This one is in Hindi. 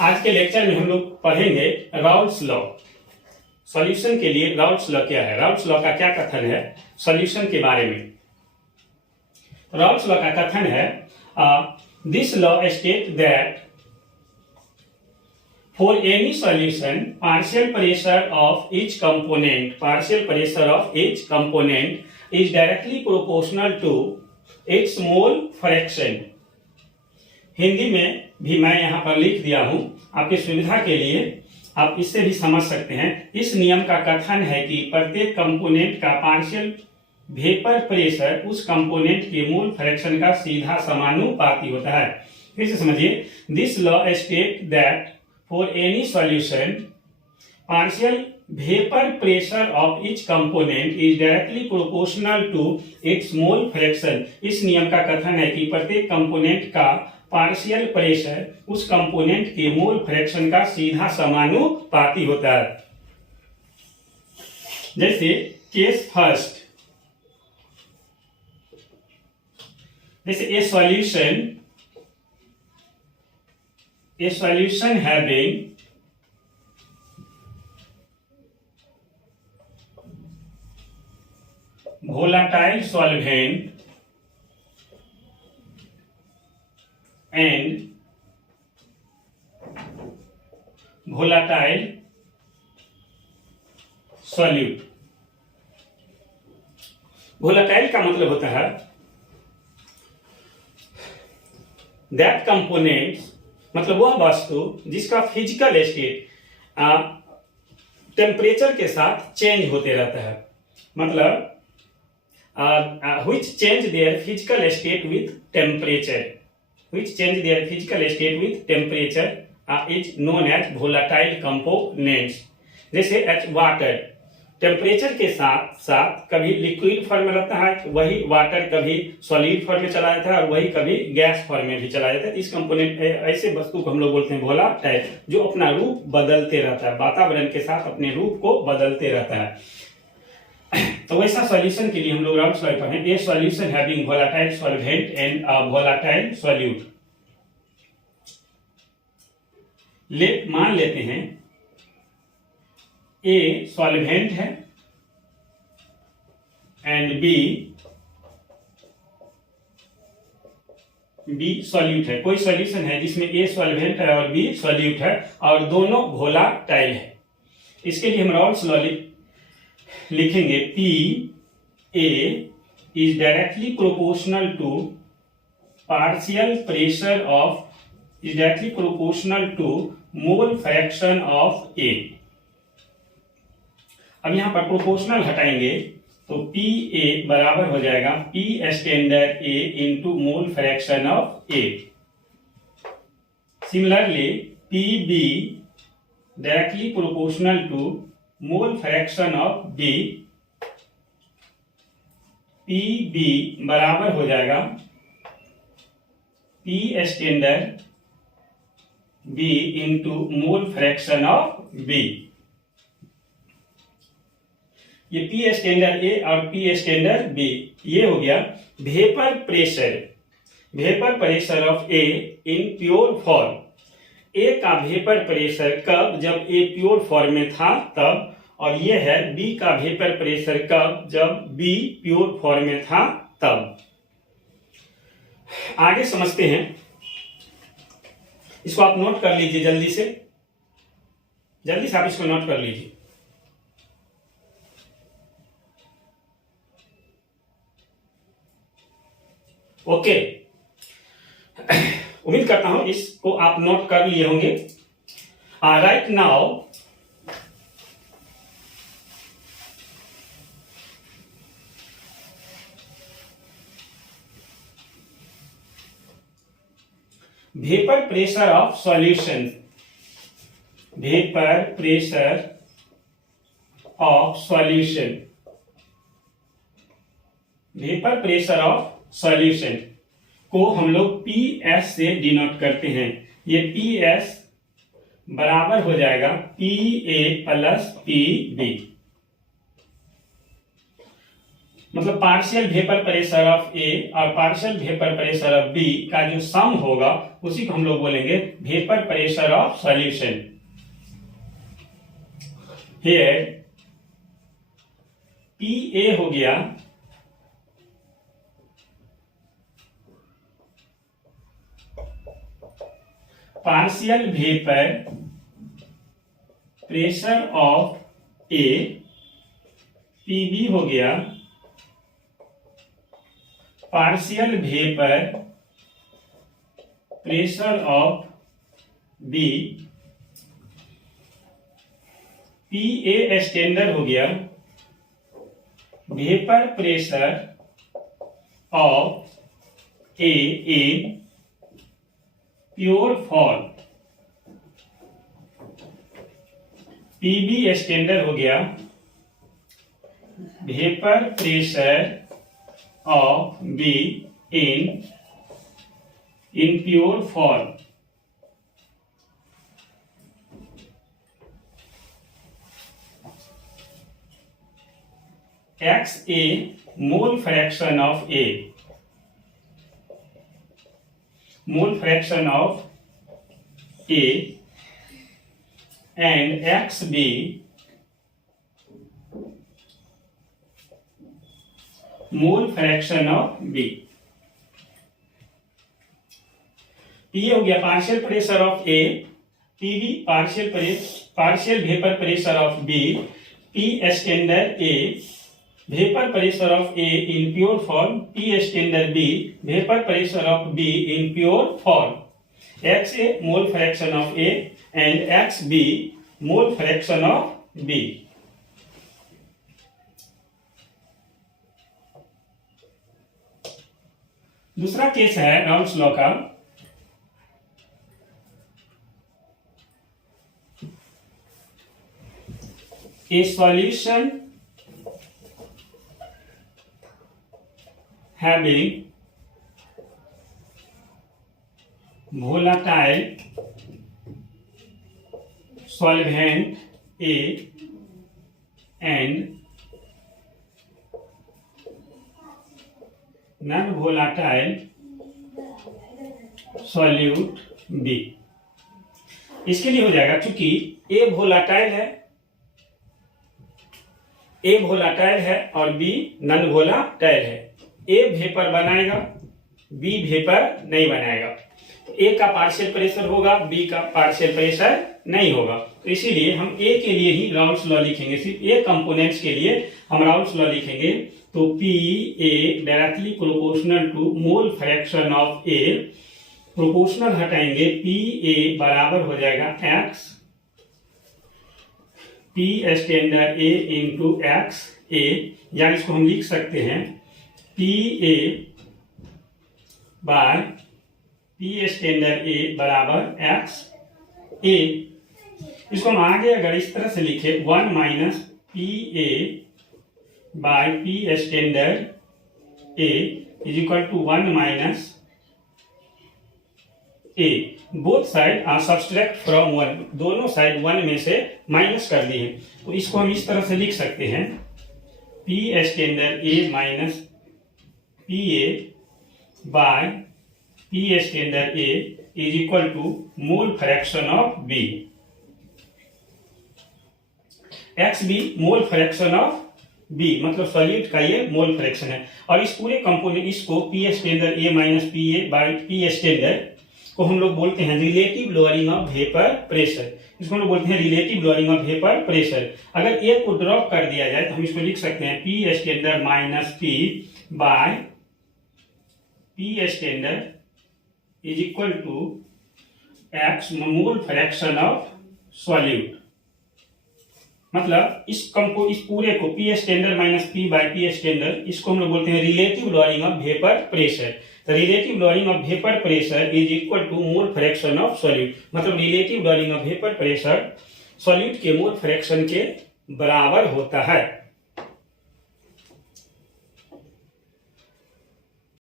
आज के लेक्चर में हम लोग पढ़ेंगे राउल्ट्स लॉ। सॉल्यूशन के लिए राउल्ट्स लॉ क्या है, राउल्ट्स लॉ का क्या कथन है सॉल्यूशन के बारे में। राउल्ट्स लॉ का कथन है this law state that for any solution partial pressure of each component is directly proportional to its mole fraction. Hindi में भी मैं यहाँ पर लिख दिया हूं आपकी सुविधा के लिए, आप इससे भी समझ सकते हैं। इस नियम का कथन है कि प्रत्येक कंपोनेंट का पार्शियल वेपर प्रेशर उस कंपोनेंट के मोल फ्रैक्शन का सीधा समानुपाती होता है। फिर से समझिए, this law state that for any solution partial vapour pressure of each component is directly proportional to its mole fraction. इस नियम का कथन है कि प्रत्येक कंपोनेंट का पार्शियल प्रेशर उस कंपोनेंट के मोल फ्रैक्शन का सीधा समानुपाती होता है। जैसे केस फर्स्ट, जैसे ए solution having volatile solvent and volatile solute। volatile का मतलब होता है दैट कंपोनेंट्स, मतलब वह वस्तु जिसका फिजिकल स्टेट टेम्परेचर के साथ चेंज होते रहता है, मतलब which change their physical state with temperature, is known as volatile components। जैसे वाटर टेम्परेचर के साथ साथ कभी लिक्विड फॉर्म में रहता है, वही वाटर कभी सॉलिड फॉर्म में चला जाता है और वही कभी गैस फॉर्म में भी चला जाता है। इस कंपोनेंट ऐसे वस्तु को हम लोग बोलते हैं वोलाटाइल, जो अपना रूप बदलते रहता है, वातावरण के साथ अपने रूप को बदलते रहता है। तो वैसा सॉल्यूशन के लिए हम लोग राउल्ट्स लॉ पढ़ें। ए solution having volatile solvent and volatile solute. मान लेते हैं ए सॉल्वेंट है एंड बी सॉल्यूट है। कोई सॉल्यूशन है जिसमें ए सॉल्वेंट है और बी सॉल्यूट है और दोनों वोलेटाइल है। इसके लिए हम राउल्ट्स लॉ लिखेंगे P A is directly proportional to partial pressure of mole fraction of A. अब यहां पर प्रोपोर्शनल हटाएंगे तो पी ए बराबर हो जाएगा P standard A into mole fraction of A. Similarly P B directly proportional to mole fraction of B. P B बराबर हो जाएगा P standard B into mole fraction of B. ये पी स्टैंडर्ड ए और पी स्टैंडर्ड बी, ये हो गया vapour pressure of A in pure form. A का वेपर प्रेशर कब, जब ए प्योर फॉर्म में था तब, और ये है बी का वेपर प्रेशर कब, जब बी प्योर फॉर्म में था तब। आगे समझते हैं, इसको आप नोट कर लीजिए जल्दी से आप इसको नोट कर लीजिए। ओके, उम्मीद करता हूं इसको आप नोट कर लिए होंगे। Right now vapour pressure of solution, को हम लोग PS से डिनोट करते हैं। ये PS बराबर हो जाएगा PA प्लस PB। मतलब partial vapour pressure of A और partial vapour pressure of B का जो सम होगा उसी को हम लोग बोलेंगे vapour pressure of solution. Here P A हो गया partial vapour pressure of A, P B हो गया partial vapour pressure of B, P A standard हो गया vapour pressure of A in pure form, P B standard हो गया vapour pressure of B in pure form. X A mole fraction of A, mole fraction of A and X B mole fraction of B. P हो गया partial pressure of A, P B partial vapour pressure of B, P standard A vapour pressure of A in pure form, P standard B vapour pressure of B in pure form. X A mole fraction of A and X B mole fraction of B. दूसरा केस है राउल्स लॉ का। ए solution having volatile solvent A and non-volatile solute B। इसके लिए हो जाएगा क्योंकि A वोलाटाइल है और B नॉन वोलाटाइल है। ए वेपर बनाएगा, बी वेपर नहीं बनाएगा। ए का पार्शियल प्रेशर होगा, बी का पार्शियल प्रेशर नहीं होगा। तो इसीलिए हम ए के लिए ही राउल्स लॉ लिखेंगे, सिर्फ ए कंपोनेंट्स के लिए हम राउल्स लॉ लिखेंगे। तो P A directly proportional to mole fraction of A, proportional हटाएंगे पी ए बराबर हो जाएगा X P standard A into X A, या इसको हम लिख सकते हैं P A by P standard A बराबर एक्स ए। इसको हम आगे अगर इस तरह से लिखे 1 minus P A by P standard A is equal to 1 minus A, both side are subtract from 1, दोनों साइड 1 में से माइनस कर दिए। तो इसको हम इस तरह से लिख सकते हैं P standard A minus P A by P standard A is equal to mole fraction of B, X B mole fraction of B, मतलब सॉल्यूट का ये मोल फ्रैक्शन है। और इस पूरे कंपोनेंट इसको P standard A minus P A by P standard को हम लोग बोलते हैं relative lowering of vapour pressure. इसको हम लोग बोलते हैं relative lowering of vapour pressure. अगर ए को ड्रॉप कर दिया जाए तो हम इसको लिख सकते हैं P standard minus P by P standard is equal to X mole fraction of solute. मतलब इस पूरे को P standard minus P by P standard, इसको हम लोग बोलते हैं relative lowering of vapour pressure. तो relative lowering of vapour pressure is equal to mole fraction of solute, मतलब relative lowering of vapour pressure solute के मोल फ्रैक्शन के बराबर होता है।